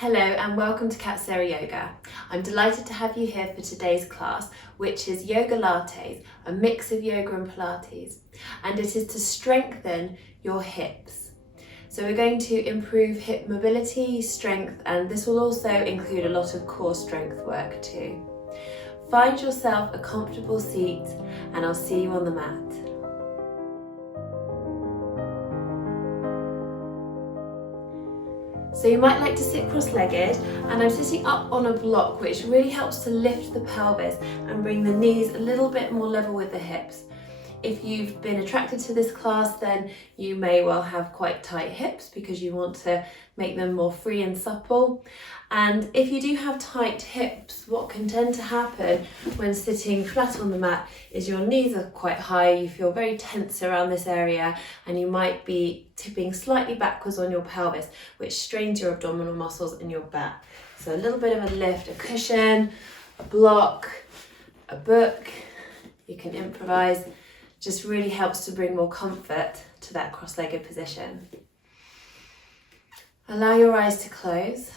Hello and welcome to Kat Sara Yoga. I'm delighted to have you here for today's class, which is Yogalates, a mix of yoga and Pilates, and it is to strengthen your hips. So we're going to improve hip mobility, strength, and this will also include a lot of core strength work too. Find yourself a comfortable seat and I'll see you on the mat. So you might like to sit cross-legged, and I'm sitting up on a block, which really helps to lift the pelvis and bring the knees a little bit more level with the hips. If you've been attracted to this class, then you may well have quite tight hips because you want to make them more free and supple. And if you do have tight hips, what can tend to happen when sitting flat on the mat is your knees are quite high, you feel very tense around this area, and you might be tipping slightly backwards on your pelvis, which strains your abdominal muscles in your back. So a little bit of a lift, a cushion, a block, a book, you can improvise. Just really helps to bring more comfort to that cross-legged position. Allow your eyes to close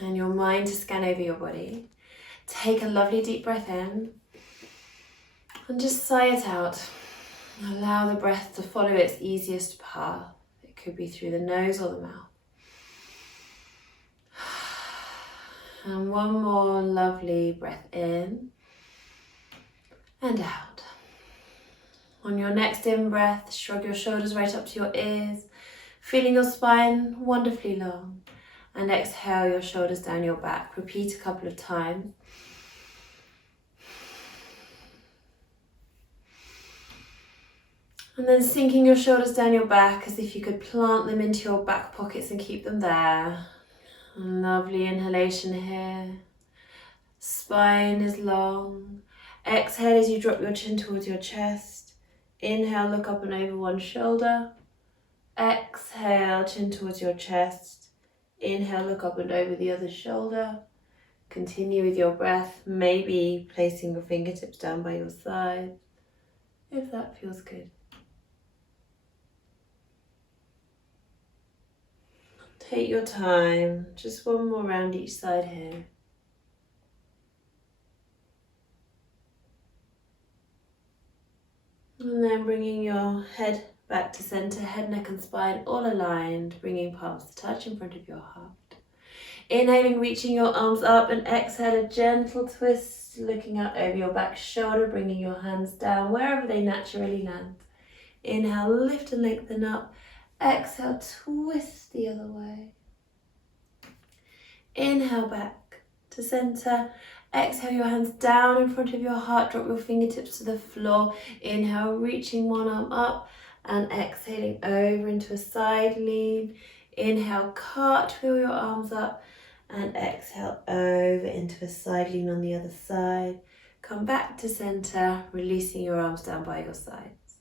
and your mind to scan over your body. Take a lovely deep breath in and just sigh it out. Allow the breath to follow its easiest path. It could be through the nose or the mouth. And one more lovely breath in and out. On your next in-breath, shrug your shoulders right up to your ears, feeling your spine wonderfully long. And exhale your shoulders down your back. Repeat a couple of times. And then sinking your shoulders down your back as if you could plant them into your back pockets and keep them there. Lovely inhalation here. Spine is long. Exhale as you drop your chin towards your chest. Inhale, look up and over one shoulder. Exhale, chin towards your chest. Inhale, look up and over the other shoulder. Continue with your breath, maybe placing your fingertips down by your side, if that feels good. Take your time, just one more round each side here. And then bringing your head back to center, head, neck and spine all aligned, bringing palms to touch in front of your heart. Inhaling, reaching your arms up, and exhale, a gentle twist, looking out over your back shoulder, bringing your hands down wherever they naturally land. Inhale, lift and lengthen up. Exhale, twist the other way. Inhale, back to center. Exhale, your hands down in front of your heart, drop your fingertips to the floor. Inhale, reaching one arm up and exhaling over into a side lean. Inhale, cartwheel your arms up and exhale over into a side lean on the other side. Come back to center, releasing your arms down by your sides.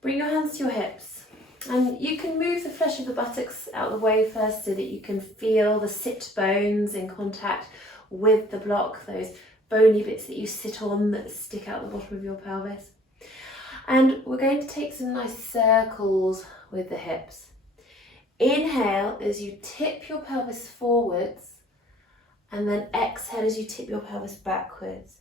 Bring your hands to your hips. And you can move the flesh of the buttocks out of the way first so that you can feel the sit bones in contact with the block, those bony bits that you sit on that stick out the bottom of your pelvis. And we're going to take some nice circles with the hips. Inhale as you tip your pelvis forwards, and then exhale as you tip your pelvis backwards.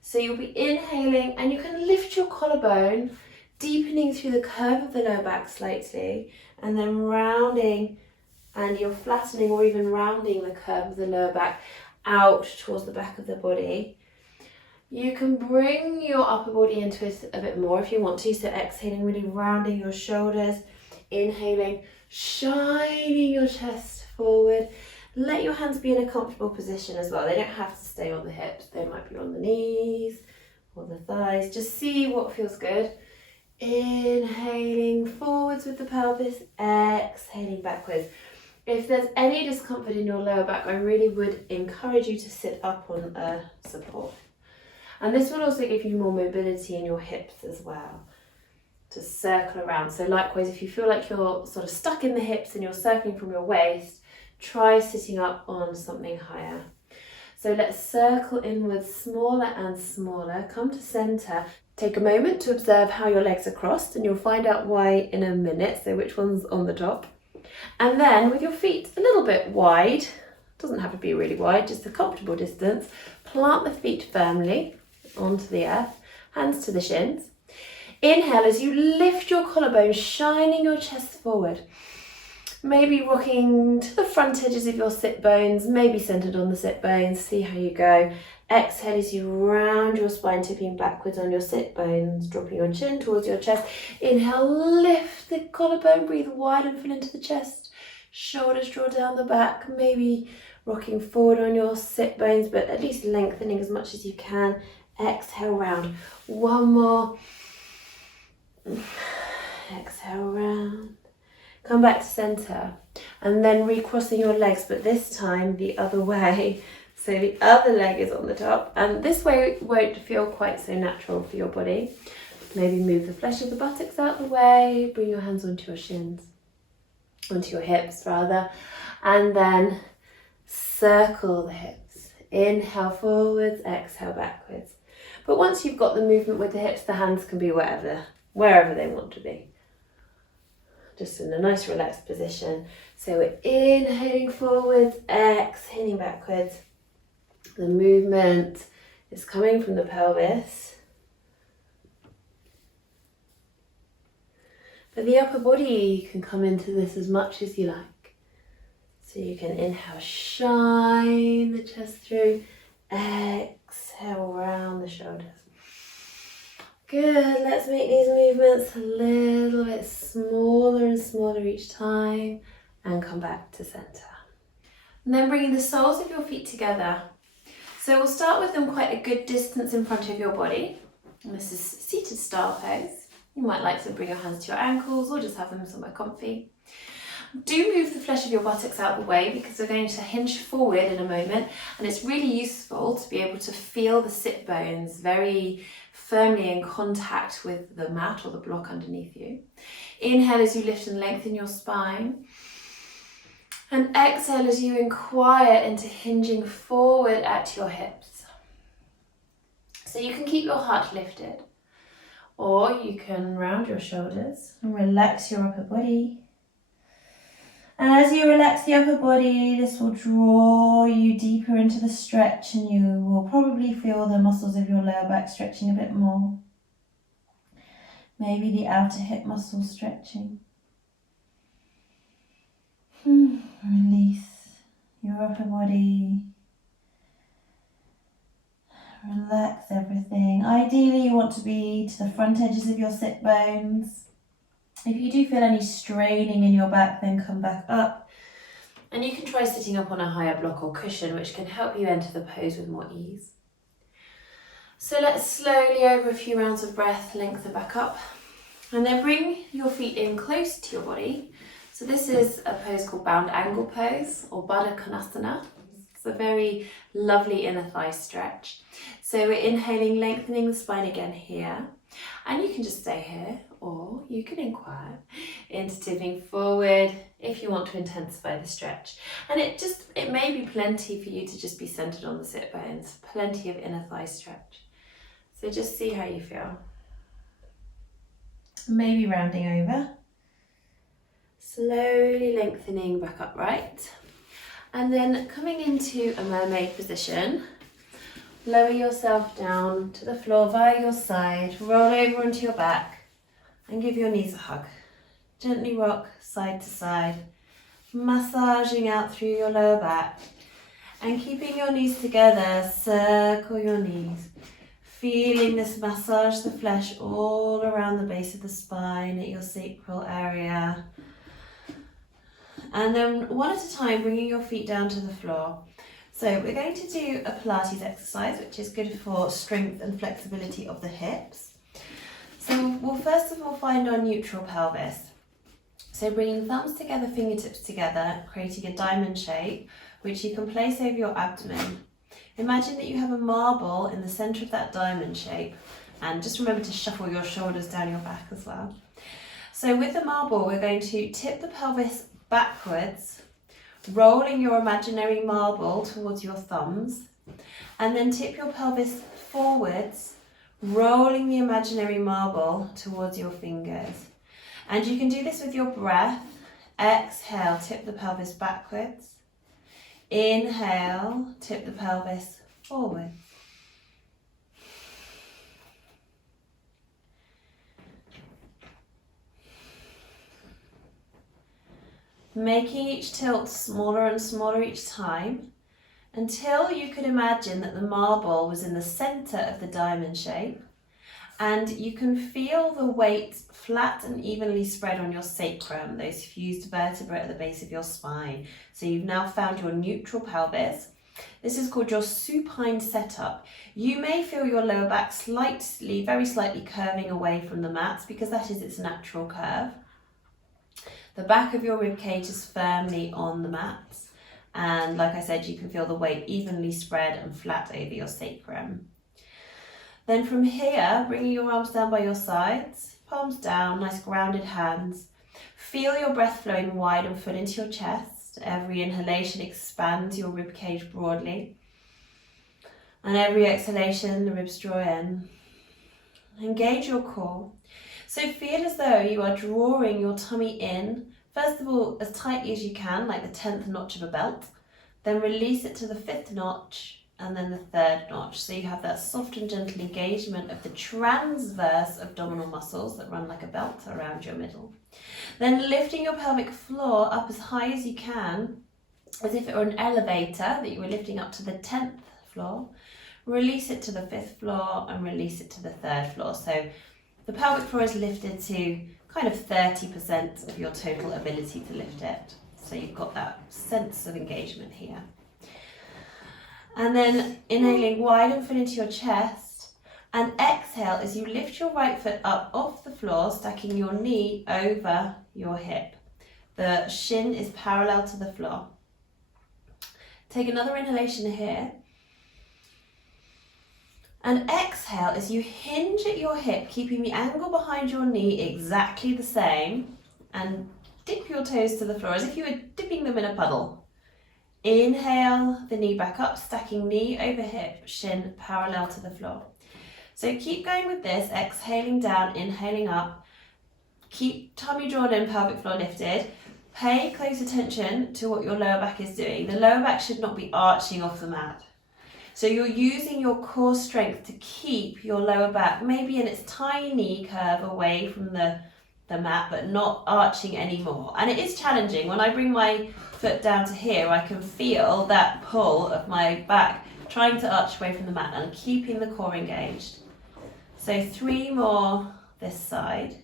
So you'll be inhaling and you can lift your collarbone, deepening through the curve of the lower back slightly, and then rounding, and you're flattening or even rounding the curve of the lower back out towards the back of the body. You can bring your upper body into it a bit more if you want to, so exhaling, really rounding your shoulders, inhaling, shining your chest forward. Let your hands be in a comfortable position as well. They don't have to stay on the hips, they might be on the knees or the thighs. Just see what feels good. Inhaling forwards with the pelvis, exhaling backwards. If there's any discomfort in your lower back, I really would encourage you to sit up on a support. And this will also give you more mobility in your hips as well, to circle around. So likewise, if you feel like you're sort of stuck in the hips and you're circling from your waist, try sitting up on something higher. So let's circle inwards, smaller and smaller. Come to center. Take a moment to observe how your legs are crossed, and you'll find out why in a minute, so which one's on the top. And then with your feet a little bit wide, doesn't have to be really wide, just a comfortable distance, plant the feet firmly onto the earth, hands to the shins. Inhale as you lift your collarbone, shining your chest forward. Maybe rocking to the front edges of your sit bones, maybe centered on the sit bones, see how you go. Exhale as you round your spine, tipping backwards on your sit bones, dropping your chin towards your chest. Inhale, lift the collarbone, breathe wide and full into the chest. Shoulders draw down the back, maybe rocking forward on your sit bones, but at least lengthening as much as you can. Exhale, round. One more. Exhale, round. Come back to center, and then recrossing your legs, but this time the other way. So the other leg is on the top, and this way won't feel quite so natural for your body. Maybe move the flesh of the buttocks out the way, bring your hands onto your shins, onto your hips rather, and then circle the hips. Inhale forwards, exhale backwards. But once you've got the movement with the hips, the hands can be wherever they want to be. Just in a nice relaxed position. So we're inhaling forwards, exhaling backwards. The movement is coming from the pelvis. But the upper body can come into this as much as you like. So you can inhale, shine the chest through, exhale, round the shoulders. Good, let's make these movements a little bit smaller and smaller each time, and come back to center. And then bringing the soles of your feet together. So we'll start with them quite a good distance in front of your body. And this is seated style pose. You might like to bring your hands to your ankles or just have them somewhere comfy. Do move the flesh of your buttocks out the way because we're going to hinge forward in a moment, and it's really useful to be able to feel the sit bones very firmly in contact with the mat or the block underneath you. Inhale as you lift and lengthen your spine, and exhale as you inquire into hinging forward at your hips. So you can keep your heart lifted, or you can round your shoulders and relax your upper body. And as you relax the upper body, this will draw you deeper into the stretch, and you will probably feel the muscles of your lower back stretching a bit more. Maybe the outer hip muscles stretching. Release your upper body. Relax everything. Ideally, you want to be to the front edges of your sit bones. If you do feel any straining in your back, then come back up. And you can try sitting up on a higher block or cushion, which can help you enter the pose with more ease. So let's slowly, over a few rounds of breath, lengthen back up. And then bring your feet in close to your body. So this is a pose called bound angle pose, or Baddha Konasana. It's a very lovely inner thigh stretch. So we're inhaling, lengthening the spine again here. And you can just stay here, or you can inquire into tipping forward if you want to intensify the stretch. And it may be plenty for you to just be centered on the sit bones, plenty of inner thigh stretch. So just see how you feel. Maybe rounding over. Slowly lengthening back upright. And then coming into a mermaid position. Lower yourself down to the floor via your side, roll over onto your back and give your knees a hug. Gently rock side to side, massaging out through your lower back, and keeping your knees together, circle your knees, feeling this massage the flesh all around the base of the spine at your sacral area. And then one at a time, bringing your feet down to the floor. So we're going to do a Pilates exercise, which is good for strength and flexibility of the hips. So we'll first of all find our neutral pelvis. So bringing thumbs together, fingertips together, creating a diamond shape, which you can place over your abdomen. Imagine that you have a marble in the center of that diamond shape, and just remember to shuffle your shoulders down your back as well. So with the marble, we're going to tip the pelvis backwards, rolling your imaginary marble towards your thumbs, and then tip your pelvis forwards, rolling the imaginary marble towards your fingers. And you can do this with your breath, Exhale, tip the pelvis backwards. Inhale, tip the pelvis forward. Making each tilt smaller and smaller each time until you could imagine that the marble was in the center of the diamond shape, and you can feel the weight flat and evenly spread on your sacrum, those fused vertebrae at the base of your spine. So you've now found your neutral pelvis. This is called your supine setup. You may feel your lower back slightly, very slightly curving away from the mat because that is its natural curve. The back of your rib cage is firmly on the mat, and like I said, you can feel the weight evenly spread and flat over your sacrum. Then from here, bringing your arms down by your sides, palms down, nice grounded hands. Feel your breath flowing wide and full into your chest. Every inhalation expands your rib cage broadly, and every exhalation, the ribs draw in. Engage your core. So feel as though you are drawing your tummy in, first of all, as tightly as you can, like the 10th notch of a belt, then release it to the 5th notch, and then the 3rd notch. So you have that soft and gentle engagement of the transverse abdominal muscles that run like a belt around your middle. Then lifting your pelvic floor up as high as you can, as if it were an elevator that you were lifting up to the 10th floor. Release it to the 5th floor and release it to the 3rd floor. So the pelvic floor is lifted to kind of 30% of your total ability to lift it. So you've got that sense of engagement here. And then inhaling wide and full into your chest, and exhale as you lift your right foot up off the floor, stacking your knee over your hip. The shin is parallel to the floor. Take another inhalation here. And exhale as you hinge at your hip, keeping the angle behind your knee exactly the same, and dip your toes to the floor as if you were dipping them in a puddle. Inhale the knee back up, stacking knee over hip, shin parallel to the floor. So keep going with this, exhaling down, inhaling up. Keep tummy drawn in, pelvic floor lifted. Pay close attention to what your lower back is doing. The lower back should not be arching off the mat. So you're using your core strength to keep your lower back maybe in its tiny curve away from the mat, but not arching anymore. And it is challenging. When I bring my foot down to here, I can feel that pull of my back trying to arch away from the mat and keeping the core engaged. So 3 more this side.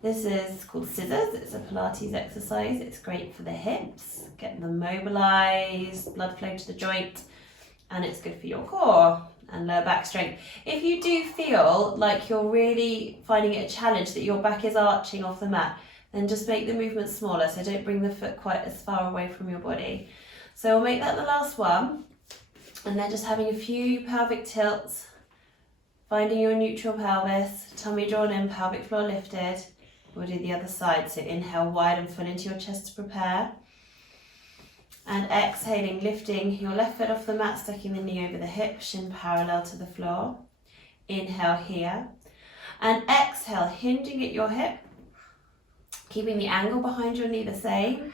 This is called scissors. It's a Pilates exercise. It's great for the hips, getting them mobilized, blood flow to the joint. And it's good for your core and lower back strength. If you do feel like you're really finding it a challenge that your back is arching off the mat, then just make the movement smaller, so don't bring the foot quite as far away from your body. So we'll make that the last one, and then just having a few pelvic tilts, finding your neutral pelvis, tummy drawn in, pelvic floor lifted. We'll do the other side, so inhale wide and full into your chest to prepare. And exhaling, lifting your left foot off the mat, stacking the knee over the hip, shin parallel to the floor. Inhale here. And exhale, hinging at your hip, keeping the angle behind your knee the same.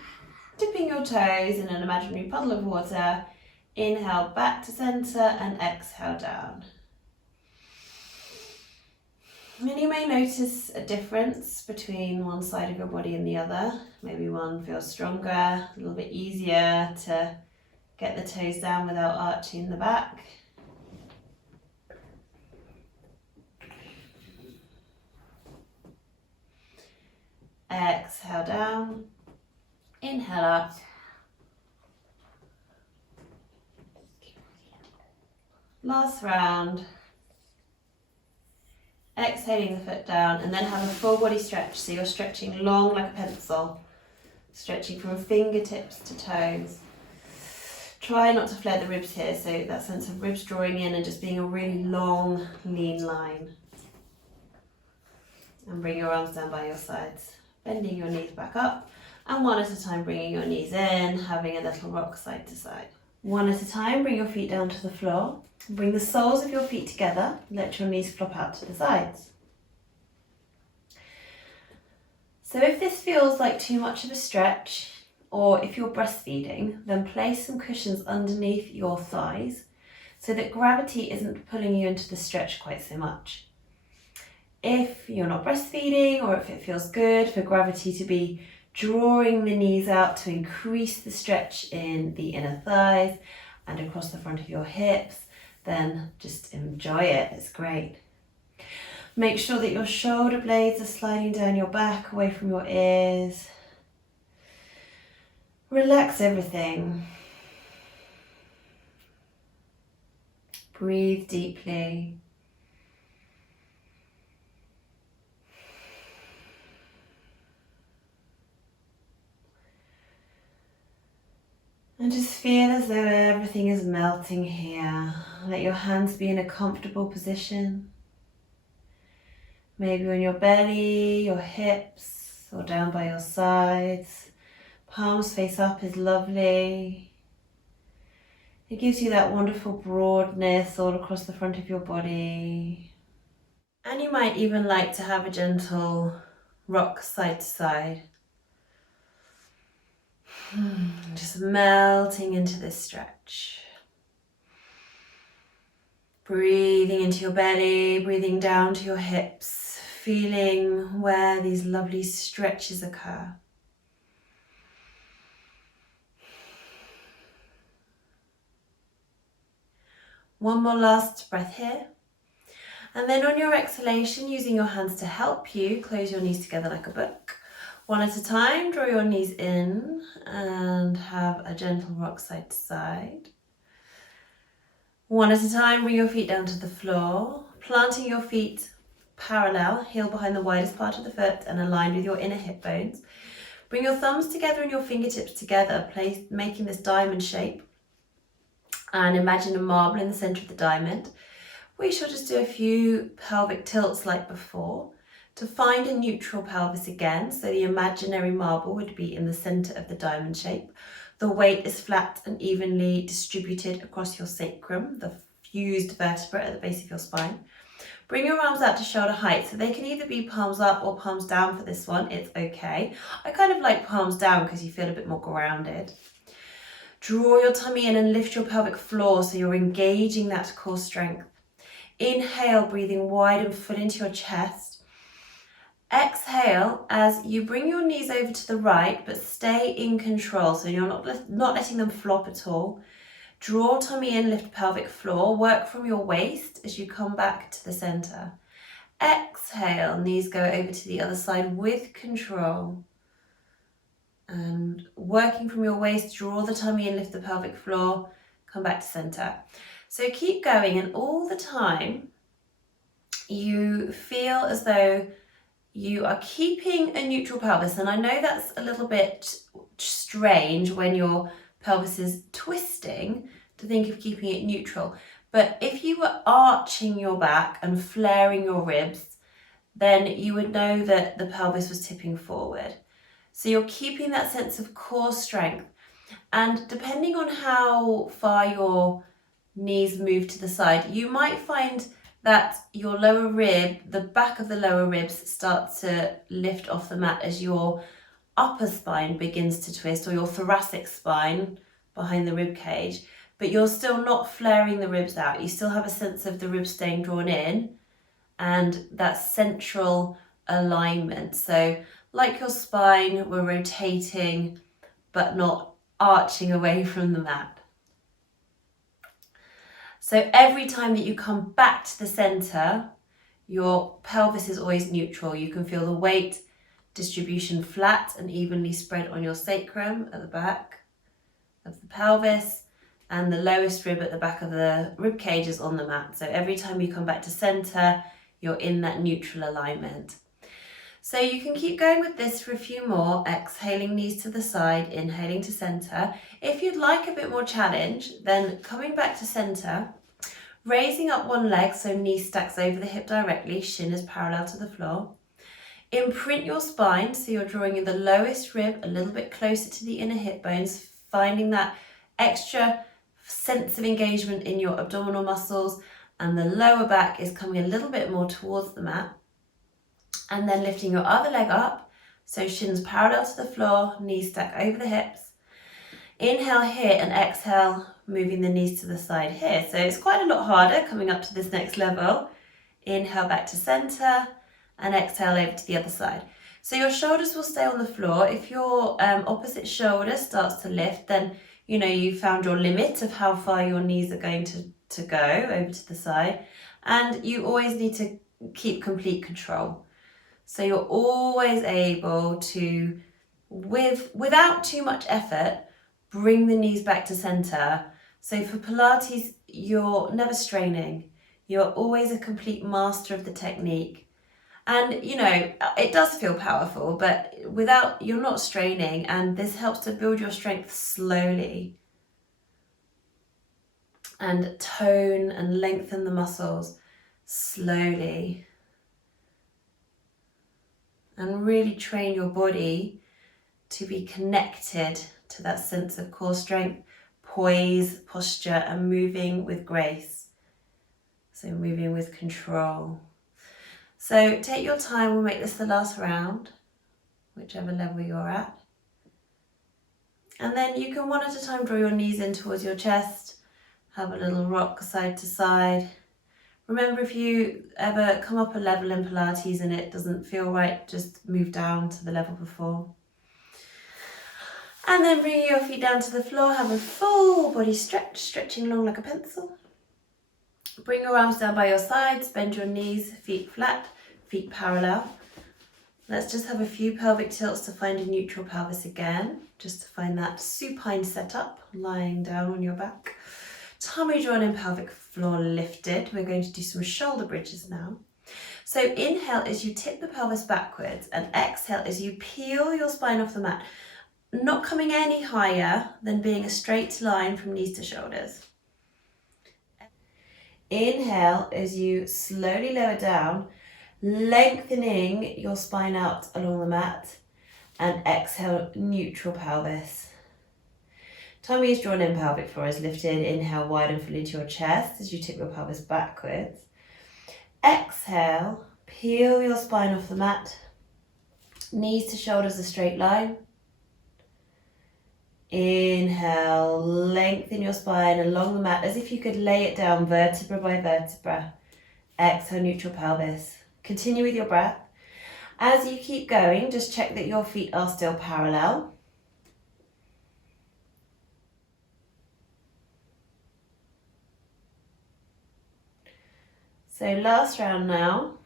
Dipping your toes in an imaginary puddle of water. Inhale back to center and exhale down. And you may notice a difference between one side of your body and the other. Maybe one feels stronger, a little bit easier to get the toes down without arching the back. Exhale down, inhale up. Last round. Exhaling the foot down, and then have a full body stretch. So you're stretching long like a pencil, stretching from fingertips to toes. Try not to flare the ribs here, so that sense of ribs drawing in and just being a really long, lean line. And bring your arms down by your sides, bending your knees back up, and one at a time bringing your knees in, having a little rock side to side. One at a time, bring your feet down to the floor. Bring the soles of your feet together, let your knees flop out to the sides. So if this feels like too much of a stretch, or if you're breastfeeding, then place some cushions underneath your thighs so that gravity isn't pulling you into the stretch quite so much. If you're not breastfeeding, or if it feels good for gravity to be drawing the knees out to increase the stretch in the inner thighs and across the front of your hips, then just enjoy it, it's great. Make sure that your shoulder blades are sliding down your back, away from your ears. Relax everything. Breathe deeply. And just feel as though everything is melting here. Let your hands be in a comfortable position. Maybe on your belly, your hips, or down by your sides. Palms face up is lovely. It gives you that wonderful broadness all across the front of your body. And you might even like to have a gentle rock side to side. Just melting into this stretch. Breathing into your belly, breathing down to your hips, feeling where these lovely stretches occur. One more last breath here. And then on your exhalation, using your hands to help you, close your knees together like a book. One at a time, draw your knees in and have a gentle rock side to side. One at a time, bring your feet down to the floor, planting your feet parallel, heel behind the widest part of the foot and aligned with your inner hip bones. Bring your thumbs together and your fingertips together, making this diamond shape. And imagine a marble in the center of the diamond. We shall just do a few pelvic tilts like before to find a neutral pelvis again. So the imaginary marble would be in the center of the diamond shape. The weight is flat and evenly distributed across your sacrum, the fused vertebra at the base of your spine. Bring your arms out to shoulder height. So they can either be palms up or palms down for this one. It's okay. I kind of like palms down because you feel a bit more grounded. Draw your tummy in and lift your pelvic floor so you're engaging that core strength. Inhale, breathing wide and full into your chest. Exhale as you bring your knees over to the right, but stay in control. So you're not letting them flop at all. Draw tummy in, lift pelvic floor. Work from your waist as you come back to the center. Exhale, knees go over to the other side with control. And working from your waist, draw the tummy in, lift the pelvic floor. Come back to center. So keep going, and all the time you feel as though you are keeping a neutral pelvis. And I know that's a little bit strange when your pelvis is twisting to think of keeping it neutral. But if you were arching your back and flaring your ribs, then you would know that the pelvis was tipping forward. So you're keeping that sense of core strength. And depending on how far your knees move to the side, you might find that your lower rib, the back of the lower ribs start to lift off the mat as your upper spine begins to twist, or your thoracic spine behind the rib cage, but you're still not flaring the ribs out. You still have a sense of the ribs staying drawn in and that central alignment. So like your spine, we're rotating but not arching away from the mat. So every time that you come back to the center, your pelvis is always neutral. You can feel the weight distribution flat and evenly spread on your sacrum at the back of the pelvis, and the lowest rib at the back of the rib cage is on the mat. So every time you come back to center, you're in that neutral alignment. So you can keep going with this for a few more, exhaling knees to the side, inhaling to center. If you'd like a bit more challenge, then coming back to center, raising up one leg so knee stacks over the hip directly, shin is parallel to the floor. Imprint your spine so you're drawing in the lowest rib a little bit closer to the inner hip bones, finding that extra sense of engagement in your abdominal muscles, and the lower back is coming a little bit more towards the mat. And then lifting your other leg up, So shins parallel to the floor, knees stack over the hips. Inhale here and exhale, moving the knees to the side here. So it's quite a lot harder coming up to this next level. Inhale back to center and exhale over to the other side. So your shoulders will stay on the floor. If your opposite shoulder starts to lift, then you know you found your limit of how far your knees are going to go over to the side. And you always need to keep complete control. So you're always able to, without too much effort, bring the knees back to center. So for Pilates, you're never straining. You're always a complete master of the technique. And you know, it does feel powerful, but you're not straining, and this helps to build your strength slowly and tone and lengthen the muscles slowly and really train your body to be connected to that sense of core strength, poise, posture, and moving with grace. So moving with control. So take your time, we'll make this the last round, whichever level you're at. And then you can one at a time draw your knees in towards your chest, have a little rock side to side. Remember, if you ever come up a level in Pilates and it doesn't feel right, just move down to the level before. And then bring your feet down to the floor, have a full body stretch, stretching long like a pencil. Bring your arms down by your sides, bend your knees, feet flat, feet parallel. Let's just have a few pelvic tilts to find a neutral pelvis again, just to find that supine setup, lying down on your back. Tummy drawn in, pelvic floor lifted. We're going to do some shoulder bridges now. So inhale as you tip the pelvis backwards, and exhale as you peel your spine off the mat, not coming any higher than being a straight line from knees to shoulders. Inhale as you slowly lower down, lengthening your spine out along the mat, and exhale, neutral pelvis. Tummy is drawn in, pelvic floor is lifted. Inhale, widen fully into your chest as you tip your pelvis backwards. Exhale, peel your spine off the mat, knees to shoulders a straight line. Inhale, lengthen your spine along the mat as if you could lay it down vertebra by vertebra. Exhale, neutral pelvis. Continue with your breath. As you keep going, just check that your feet are still parallel. So last round now.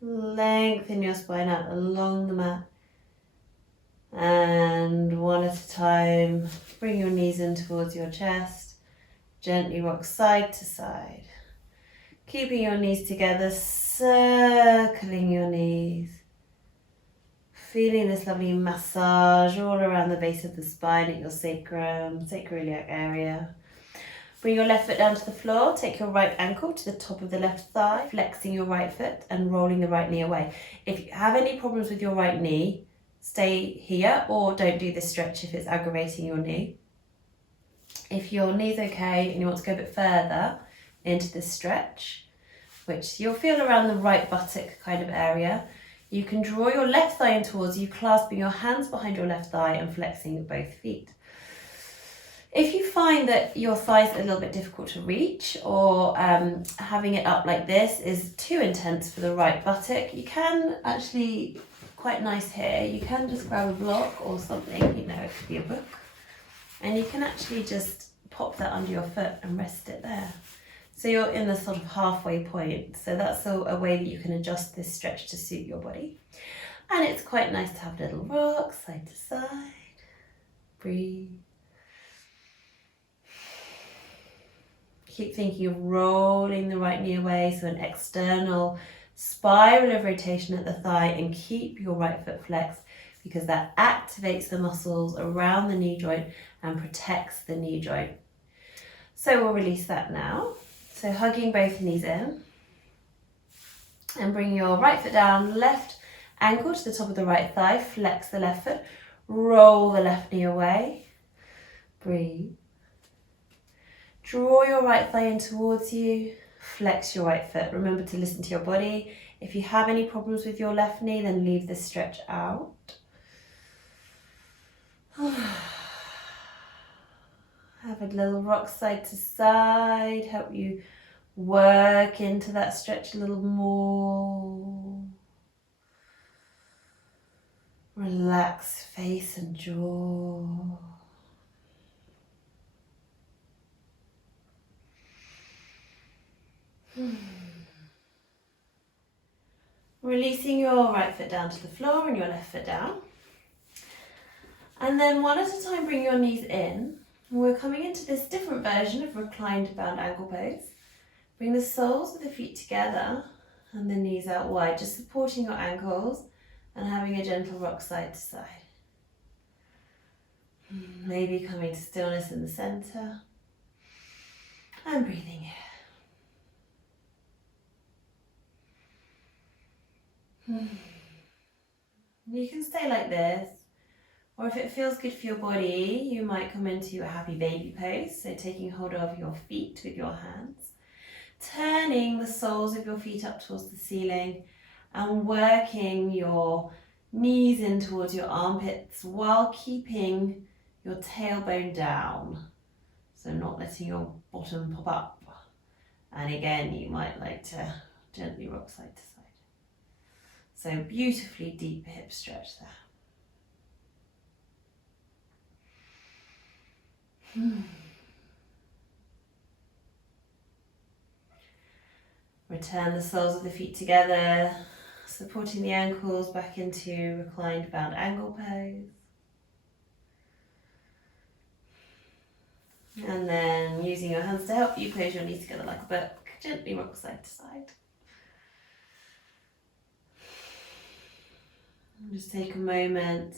Lengthen your spine out along the mat. And one at a time, bring your knees in towards your chest. Gently rock side to side. Keeping your knees together, circling your knees. Feeling this lovely massage all around the base of the spine at your sacrum, sacroiliac area. Bring your left foot down to the floor, take your right ankle to the top of the left thigh, flexing your right foot and rolling the right knee away. If you have any problems with your right knee, stay here or don't do this stretch if it's aggravating your knee. If your knee's okay and you want to go a bit further into this stretch, which you'll feel around the right buttock kind of area, you can draw your left thigh in towards you, clasping your hands behind your left thigh and flexing both feet. If you find that your thighs are a little bit difficult to reach, or having it up like this is too intense for the right buttock, you can actually, quite nice here, you can just grab a block or something, you know, it could be a book, and you can actually just pop that under your foot and rest it there. So you're in the sort of halfway point. So that's a way that you can adjust this stretch to suit your body. And it's quite nice to have a little rock side to side. Breathe. Keep thinking of rolling the right knee away, so an external spiral of rotation at the thigh, and keep your right foot flexed because that activates the muscles around the knee joint and protects the knee joint. So we'll release that now. So hugging both knees in and bring your right foot down, left ankle to the top of the right thigh, flex the left foot, roll the left knee away, breathe. Draw your right thigh in towards you, flex your right foot. Remember to listen to your body. If you have any problems with your left knee, then leave this stretch out. Have a little rock side to side, help you work into that stretch a little more. Relax face and jaw. Releasing your right foot down to the floor and your left foot down. And then one at a time, bring your knees in. We're coming into this different version of reclined bound ankle pose. Bring the soles of the feet together and the knees out wide, just supporting your ankles and having a gentle rock side to side. Maybe coming to stillness in the center and breathing in. You can stay like this, or if it feels good for your body, you might come into a happy baby pose, so taking hold of your feet with your hands, turning the soles of your feet up towards the ceiling and working your knees in towards your armpits while keeping your tailbone down, so not letting your bottom pop up. And again, you might like to gently rock side to side. So beautifully deep hip stretch there. Return the soles of the feet together, supporting the ankles back into reclined bound ankle pose. And then using your hands to help you close your knees together like a book, gently rock side to side. And just take a moment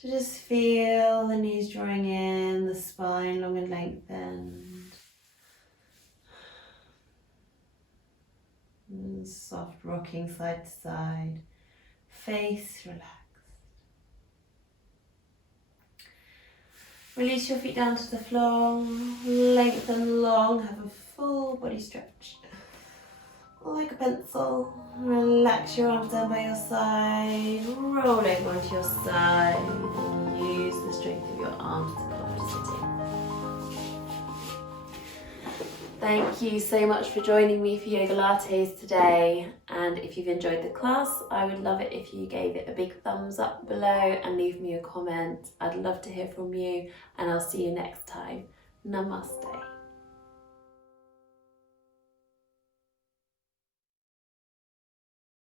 to just feel the knees drawing in, the spine long and lengthened. And soft rocking side to side, face relaxed. Release your feet down to the floor, lengthen long, have a full body stretch. Like a pencil, relax your arms down by your side, roll over onto your side, use the strength of your arms to come to sitting. Thank you so much for joining me for Yogalates today, and if you've enjoyed the class, I would love it if you gave it a big thumbs up below and leave me a comment. I'd love to hear from you, and I'll see you next time. Namaste.